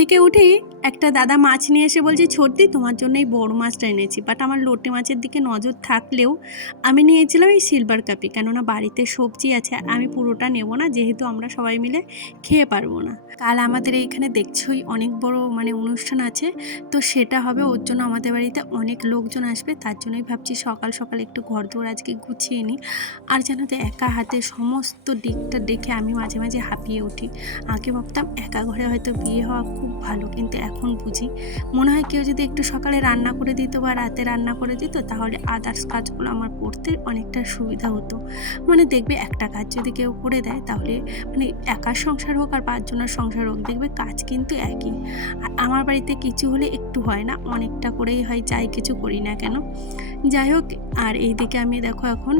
থেকে উঠেই একটা দাদা মাছ নিয়ে এসে বলছে, ছোটদি তোমার জন্য এই বড় মাছটা এনেছি। বাট আমার লোটে মাছের দিকে নজর থাকলেও আমি নিয়েছিলাম এই সিলভার কাপি, কেননা বাড়িতে সবজি আছে আর আমি পুরোটা নেব না, যেহেতু আমরা সবাই মিলে খেয়ে পারবো না। কাল আমাদের এইখানে দেখছোই অনেক বড় অনুষ্ঠান আছে, তো সেটা হবে, ওর জন্য আমাদের বাড়িতে অনেক লোকজন আসবে। তার জন্যই ভাবছি সকাল সকাল একটু ঘরদোর আজকে গুছিয়ে নিই। আর জানো তো, একা হাতে সমস্ত দিকটা দেখে আমি মাঝে মাঝে হাঁপিয়ে উঠি। আগে ভাবতাম একা ঘরে হয়তো বিয়ে হওয়া খুব ভালো, কিন্তু এখন বুঝি মনে হয় কেউ যদি একটু সকালে রান্না করে দিত বা রাতে রান্না করে দিত, তাহলে আদার্স কাজগুলো আমার করতে অনেকটা সুবিধা হতো। দেখবে একটা কাজ যদি কেউ করে দেয়, তাহলে একার সংসার হোক আর 5 জনের সংসার হোক, দেখবে কাজ কিন্তু একই। আর আমার বাড়িতে কিছু হলে একটু হয় না, অনেকটা করেই হয়, যাই কিছু করি না কেন। যাই হোক, আর এইদিকে আমি দেখো এখন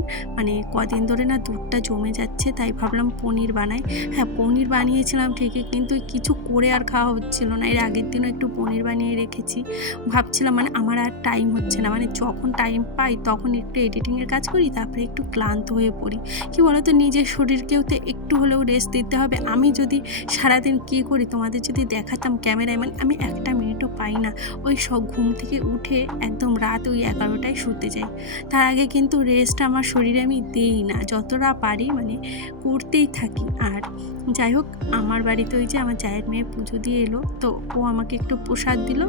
কদিন ধরে না দুধটা জমে যাচ্ছে, তাই ভাবলাম পনির বানাই। হ্যাঁ, পনির বানিয়েছিলাম ঠিকই, কিন্তু কিছু করে আর খাওয়া হচ্ছিল না। এর আগের দিনও একটু পনির বানিয়ে রেখেছি, ভাবছিলাম আমার আর টাইম হচ্ছে না। যখন টাইম পাই তখন একটু এডিটিংয়ের কাজ করি, তারপরে একটু ক্লান্ত হয়ে পড়ি। কি বলো তো, নিজের শরীরকেও তো একটু হলেও রেস্ট দিতে হবে। আমি যদি সারাদিন কী করি তোমাদের যদি দেখাতাম ক্যামেরায়, আমি একটা মিনিটও পাই না। ওই সব ঘুম থেকে উঠে একদম রাত ওই 11টায় শুতে যাই। তার আগে কিন্তু রেস্ট আমার শরীরে আমি দিই না, যতটা পারি করতেই থাকি। আর যাই হোক, আমার বাড়িতে ওই যে আমার জায়ের মেয়ে পুজো দিয়ে এলো, তো ও আমাকে একটু প্রসাদ দিল,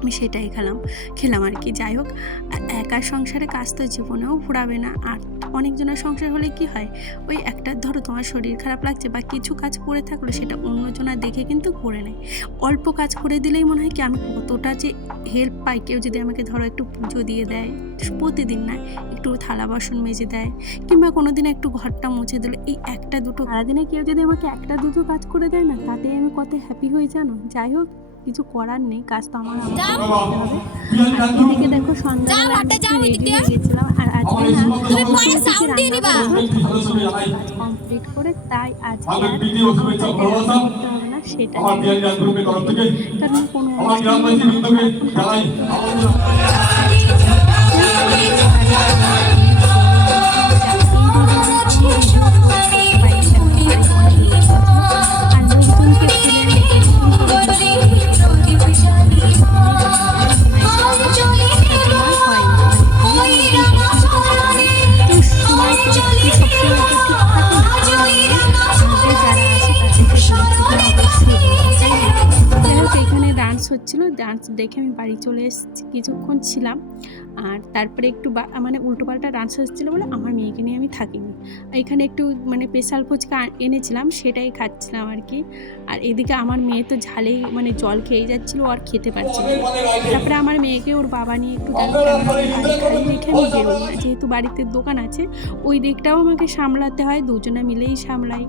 আমি সেটাই খেলাম আর কি। যাই হোক, একার সংসারে কাজ তো জীবনেও ফুরাবে না। আর অনেকজনের সংসার হলে কি হয়, ওই একটা ধরো তোমার শরীর খারাপ লাগছে বা কিছু কাজ করে থাকলো, সেটা অন্যজনা দেখে কিন্তু করে নেয়। অল্প কাজ করে দিলেই মনে হয় কি আমি কতটা যে হেল্প পাই। কেউ যদি আমাকে ধরো একটু পুজো দিয়ে দেয়, প্রতিদিন না, একটু থালা বাসন মেজে দেয়, কিংবা কোনো দিন একটু ঘরটা মুছে দিল, এই একটা দুটো, সারাদিনে কেউ যদি আমাকে একটা দুটো কাজ করে দেয় না, তাতে আমি কত হ্যাপি হয়ে জানো। যাই হোক, কিছু করার নেই, কাজ তো আমার করতে হবে। আর এদিকে দেখো, সন্ধ্যাবেলা আমি একটু রেডি হয়ে গেছিলাম, আর আজকে না কাজ কমপ্লিট করে, তাই আজকে আর আমাকে রান্না করতে হবে না, সেটা কারণ কোনো অনুষ্ঠান নেই না, সারাক্ষণ কাজ করতে হচ্ছিল। ডান্স দেখে আমি বাড়ি চলে এসেছি, কিছুক্ষণ ছিলাম। আর তারপরে একটু উল্টোপাল্টা ডান্স হচ্ছিলো বলে আমার মেয়েকে নিয়ে আমি থাকিনি। এখানে একটু স্পেশাল ফুচকা এনেছিলাম, সেটাই খাচ্ছিলাম আর কি। আর এদিকে আমার মেয়ে তো ঝালেই জল খেয়ে যাচ্ছিলো আর খেতে পারছিল না। তারপরে আমার মেয়েকে ওর বাবা নিয়ে একটু খাইয়ে রেখে আমি বেরোই না, যেহেতু বাড়িতে দোকান আছে, ওই দিকটাও আমাকে সামলাতে হয়, দুজনে মিলেই সামলাই।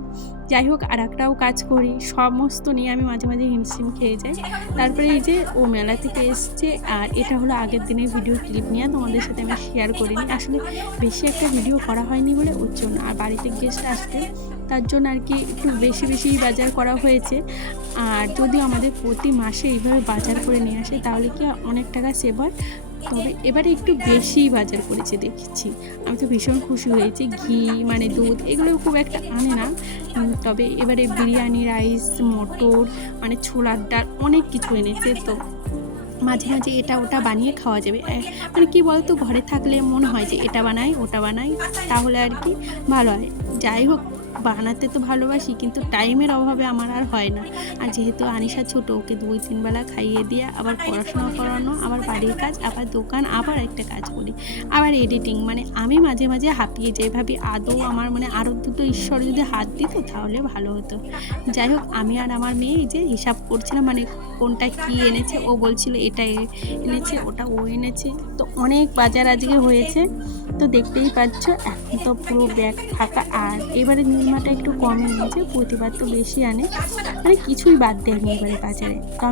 যাই হোক, আর একটাও কাজ করি, সমস্ত নিয়ে আমি মাঝে মাঝে হিমশিম খেয়ে যাই। তারপরে এই যে ও মেলা থেকে এসছে, আর এটা হলো আগের দিনের ভিডিও ক্লিপ নিয়ে তোমাদের সাথে আমি শেয়ার করিনি, আসলে বেশি একটা ভিডিও করা হয়নি বলে ওর জন্য। আর বাড়িতে গেস্ট আসবে, তার জন্য আর কি একটু বেশি বাজার করা হয়েছে। আর যদিও আমাদের প্রতি মাসে এইভাবে বাজার করে নিয়ে আসে, তাহলে কি অনেক টাকা সেভ হয়। তবে এবারে একটু বেশি বাজার করেছে দেখছি, আমি তো ভীষণ খুশি হয়েছি। ঘি দুধ এগুলো খুব একটা আনে না, তবে এবারে বিরিয়ানি রাইস, মটর ছোলার ডাল অনেক কিছু এনেছে। তো মাঝে মাঝে এটা ওটা বানিয়ে খাওয়া যাবে। কি বলতো, ঘরে থাকলে মনে হয় যে এটা বানাই ওটা বানাই, তাহলে আর কি ভালো হয়। যাই হোক, বানাতে তো ভালোবাসি, কিন্তু টাইমের অভাবে আমার আর হয় না। আর যেহেতু আনিশা ছোটো, ওকে 2-3 বেলা খাইয়ে দিয়ে আবার পড়াশোনা করানো, আবার বাড়ির কাজ, আবার দোকান, আবার একটা কাজ করি, আবার এডিটিং, আমি মাঝে মাঝে হাঁপিয়ে যাই, ভাবি আদৌ আমার আরও দুটো ঈশ্বর যদি হাত দিত তাহলে ভালো হতো। যাই হোক, আমি আর আমার মেয়ে এই যে হিসাব করছিলাম, কোনটা কি এনেছে। ও বলছিল এটা এনেছে, ওটা ও এনেছে, তো অনেক বাজার আজকে হয়েছে। তো দেখতেই পাচ্ছ, এখন তো পুরো ব্যাগ ফাঁকা। আর এবারে নির্মাটা একটু কমে এনেছে, প্রতিবার তো বেশি আনে, কিছুই বাদ দেয়নি এবারে বাজারে। তো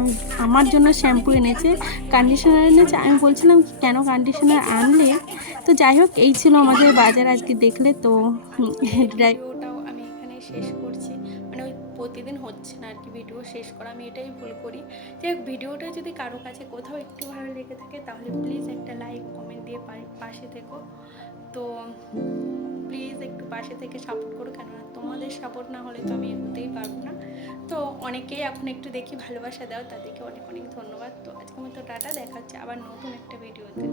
আমার জন্য শ্যাম্পু এনেছে, কন্ডিশনার এনেছে। আমি বলছিলাম কেন কন্ডিশনার আনলে। তো যাই হোক, এই ছিল আমাদের বাজার আজকে, দেখলে তো। ভিডিওটাও আমি এখানে শেষ করছি, ওই প্রতিদিন হচ্ছে না আর কি ভিডিও শেষ করা, আমি এটাই ভুল করি। যাই হোক, ভিডিওটা যদি কারো কাছে কোথাও একটু ভালো লেগে থাকে, তাহলে প্লিজ একটা লাইক কমেন্ট দিয়ে পাশে থেকো। তো প্লিজ একটু পাশে থেকে সাপোর্ট করো, কেননা তোমাদের সাপোর্ট না হলে তো আমি এগোতেই পারবো না। তো অনেকেই এখন একটু দেখি ভালোবাসা দাও, তাদেরকে অনেক অনেক ধন্যবাদ। তো আজকের মতো টাটা, দেখা হচ্ছে আবার নতুন একটা ভিডিওতে।